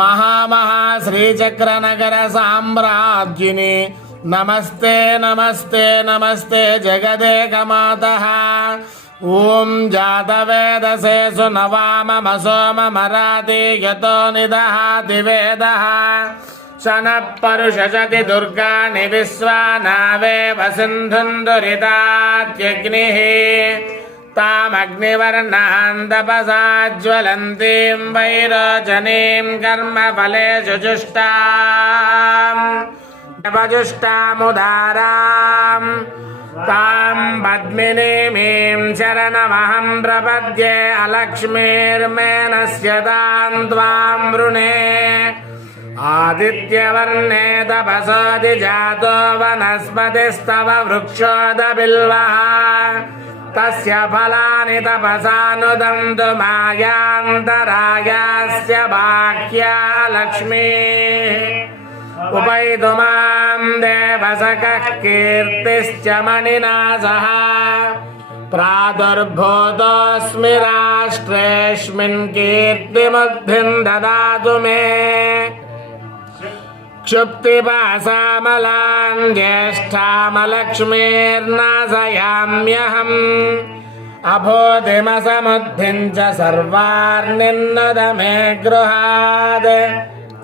మహామహా శ్రీచక్రనగర సామ్రాజ్ఞిని నమస్తే నమస్తే నమస్తే జగదేకమాతః. ఓం జాతవేదసే సునవామమసోమమరాతి యతో నిదహాతి వేదః. శనః పరుషశతి దుర్గాణి విశ్వానావేవ సింధుందురితాత్యగ్నిః. తామగ్నివర్ణాం తపసాజ్వలంతీం వైరోచనీం కర్మఫలేషు జుష్టాముదారాం తాం పద్మినీమీం శరణమహం ప్రపద్యే. అలక్ష్మీర్మేనస్య తాం త్వాం వృణే. ఆదిత్యవర్ణే తపసోది జాతో వనస్పతిస్తవ వృక్షోదబిల్వః. తస్య ఫలాని తపసానుదంతు మాయాంతరాయాస్య బాహ్యా లక్ష్మీః. ఉపైతుమాం దేవసకః కీర్తిశ్చ మణినా సహ. ప్రాదుర్భూతోऽస్మి రాష్ట్రేऽస్మిన్ కీర్తిముద్ధిం దదాతు మే. క్షుప్తిపాసామలాన్ జ్యేష్ఠామలక్ష్మీర్నాశయామ్యహం. అభూతిమసముద్ధిం చ సర్వార్నిన్నద మే గృహాద్.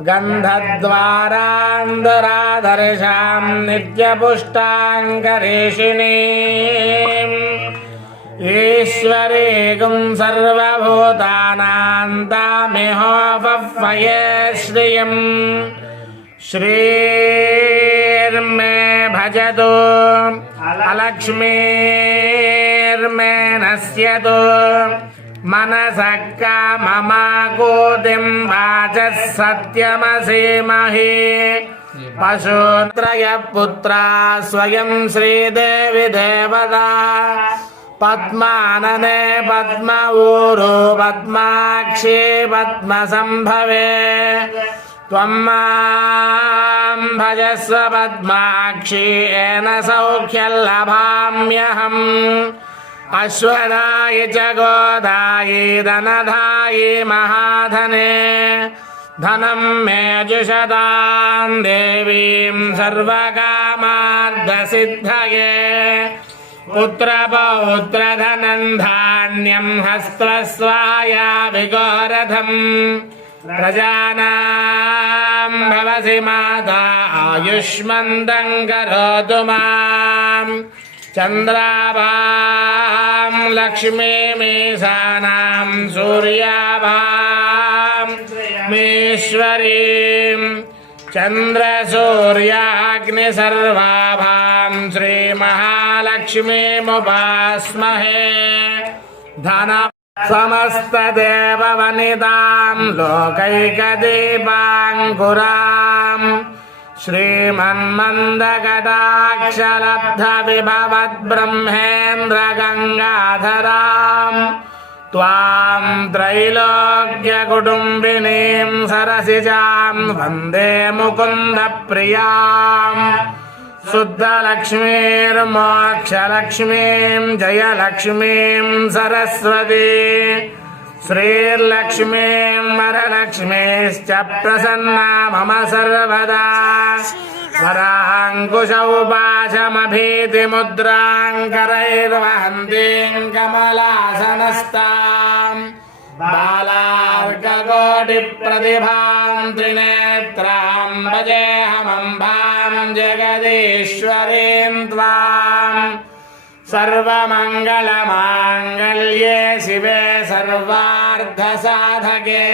గంధద్వారాంధరాదర్శాం నిత్యపుష్టాంకరేషిణీం. ఈశ్వరీగుం సర్వభూతానాం తామిహోపహ్వయే శ్రియం. శ్రీర్మే భజతు అలక్ష్మీర్మే నశ్యతు. మనసః కామమాకూతిం వాచః సత్యమసీమహి. పశూత్రయ పుత్రా స్వయం శ్రీదేవి దేవతా. పద్మాననే పద్మఊరు పద్మాక్షి పద్మసంభవే. త్వం మాం భజస్వ పద్మాక్షి ఏన సౌఖ్యం లభామ్యహం. అశ్వదాయి చ గోదాయి ధనదాయి మహాధనే. ధనం మే జుషతాం దేవీం సర్వకామార్థసిద్ధయే. పుత్రపౌత్రధనం ధాన్యం హస్తస్వాయా విగోరథం. ప్రజానాం భవసి మాతా ఆయుష్మంతం కరోతు మాం. చంద్రాభాం లక్ష్మీమీశానాం సూర్యాభాం మీశ్వరీం. చంద్రసూర్యాగ్నిసర్వాభాం శ్రీమహాలక్ష్మీముపాస్మహే. ధన సమస్తదేవవనితాం లోకైకదీపాంకురాం. శ్రీమన్మందకటాక్షలబ్ధవిభవద్బ్రహ్మేంద్రగంగాధరాం. త్వాం త్రైలోక్యకుటుంబినీం సరసిజాం వందే ముకుందప్రియాం. శుద్ధలక్ష్మీర్మోక్షలక్ష్మీం జయలక్ష్మీం సరస్వతీ. శ్రీర్లక్ష్మీం వరలక్ష్మీశ్చ ప్రసన్నా మమ సర్వదా. వరాంకుశౌపాశమభీతిముద్రాంకరైర్వహంతీం కమలాసనస్తాం. బాలార్కకోటిప్రతిభాం త్రినేత్రాం భజేహమంబాం జగదీశ్వరీం త్వాం. సర్వమంగళమాంగళ్యే శివే సర్వార్థసాధకే.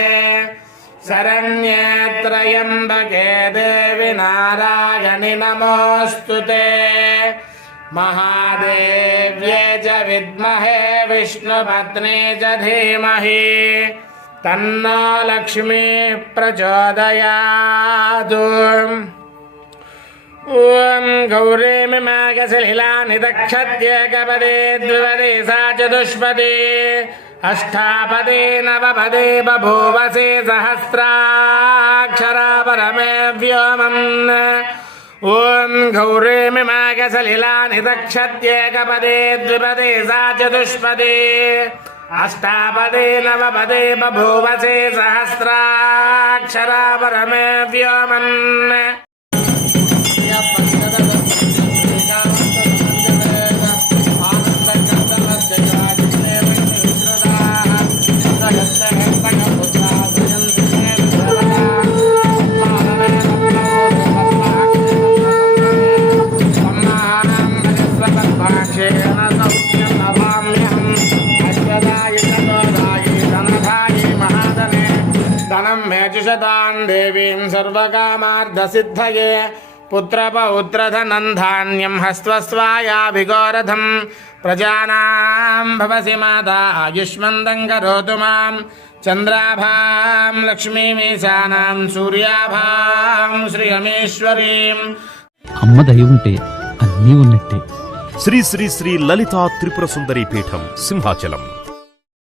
శరణ్యే త్రయంబకే దేవి నారాయణి నమోస్తుతే. మహాదేవ్యే చ విద్మహే విష్ణుపత్నే చ ధీమహి తన్నో లక్ష్మీ ప్రచోదయాతు. ఓం గౌరీమిమాగసలిలాని దక్షత్యేకపదే ద్విపదే సా చతుష్పదే. అష్టాపదే నవపదే బభూవసే సహస్రాక్షరా పరమే వ్యోమం. ఓం గౌరీమిమాగసలిలాని దక్షత్యేకపదే ద్విపదే సా చతుష్పదే. अष्टापदे नवपदे बभूवसे सहस्राक्षरा परमे व्योमन् मेजुषतां देवीं सर्वकामार्धसिद्धये पुत्रपौत्रधनं धान्यं हस्त्वस्वायाभिघोरधं प्रजानां भवसि माता आयुष्मन्दं करोतु मां चन्द्राभां लक्ष्मीमीशानां सूर्याभां श्रियमेश्वरीं అమ్మ దయ ఉంటే అన్నీ ఉన్నట్టే. శ్రీ శ్రీ శ్రీ లలితా త్రిపుర సుందరి పీఠం సింహాచలం.